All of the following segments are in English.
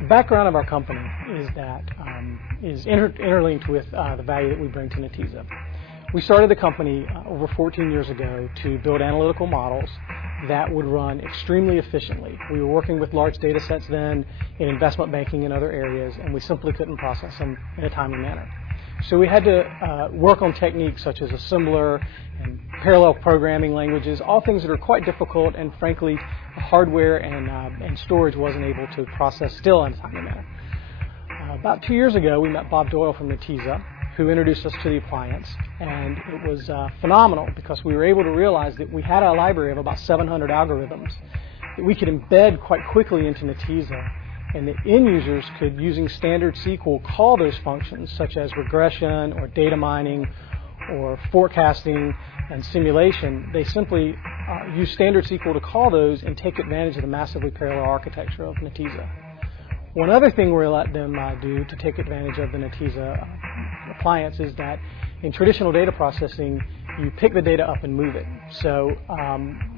The background of our company is that interlinked with the value that we bring to Netezza. We started the company over 14 years ago to build analytical models that would run extremely efficiently. We were working with large data sets then in investment banking and other areas, and we simply couldn't process them in a timely manner. So we had to work on techniques such as assembler and parallel programming languages, all things that are quite difficult, and frankly, hardware and storage wasn't able to process still in a timely manner. About 2 years ago, we met Bob Doyle from Netezza, who introduced us to the appliance, and it was phenomenal because we were able to realize that we had a library of about 700 algorithms that we could embed quite quickly into Netezza, and the end users could, using standard SQL, call those functions such as regression or data mining or forecasting and simulation. They simply use standard SQL to call those and take advantage of the massively parallel architecture of Netezza. One other thing we'll let them do to take advantage of the Netezza appliance is that in traditional data processing, you pick the data up and move it. So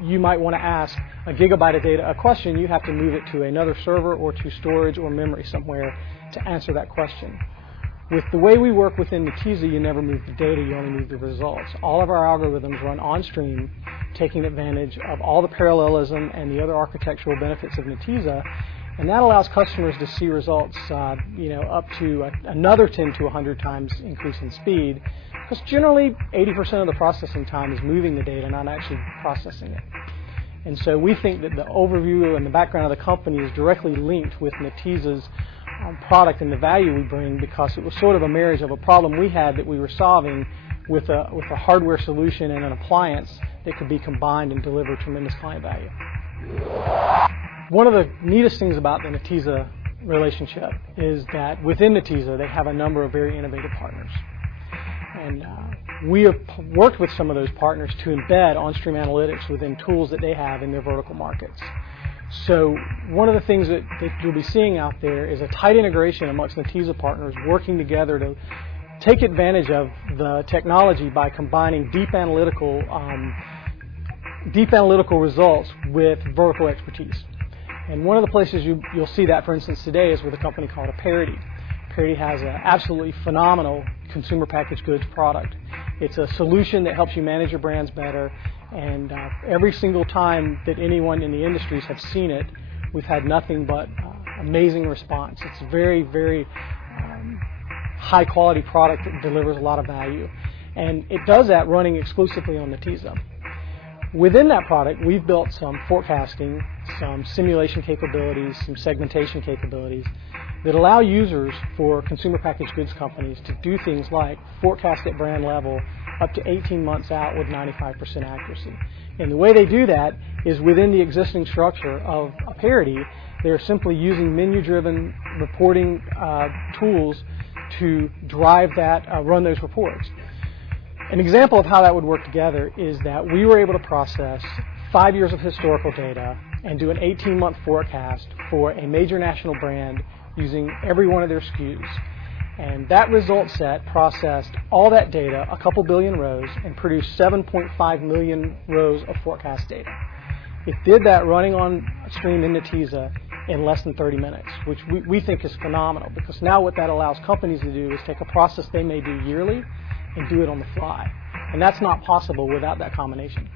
you might want to ask a gigabyte of data a question, you have to move it to another server or to storage or memory somewhere to answer that question. With the way we work within Netezza, you never move the data, you only move the results. All of our algorithms run on stream, taking advantage of all the parallelism and the other architectural benefits of Netezza, and that allows customers to see results up to another 10 to 100 times increase in speed, because generally 80% of the processing time is moving the data, not actually processing it. And so we think that the overview and the background of the company is directly linked with Netezza's product and the value we bring, because it was sort of a marriage of a problem we had that we were solving with a hardware solution and an appliance that could be combined and deliver tremendous client value. One of the neatest things about the Netezza relationship is that within Netezza they have a number of very innovative partners. And we have worked with some of those partners to embed on-stream analytics within tools that they have in their vertical markets. So one of the things that you'll be seeing out there is a tight integration amongst Netezza partners working together to take advantage of the technology by combining deep analytical results with vertical expertise. And one of the places you'll see that, for instance, today is with a company called Aperity. Aperity has an absolutely phenomenal consumer packaged goods product. It's a solution that helps you manage your brands better, and every single time that anyone in the industries have seen it, we've had nothing but amazing response. It's a very, very high quality product that delivers a lot of value, and it does that running exclusively on Netezza. Within that product, we've built some forecasting, some simulation capabilities, some segmentation capabilities that allow users for consumer packaged goods companies to do things like forecast at brand level up to 18 months out with 95% accuracy. And the way they do that is within the existing structure of Aperity. They're simply using menu-driven reporting tools to drive that, run those reports. An example of how that would work together is that we were able to process 5 years of historical data and do an 18-month forecast for a major national brand using every one of their SKUs. And that result set processed all that data, a couple billion rows, and produced 7.5 million rows of forecast data. It did that running on stream in Netezza in less than 30 minutes, which we think is phenomenal, because now what that allows companies to do is take a process they may do yearly and do it on the fly. And that's not possible without that combination.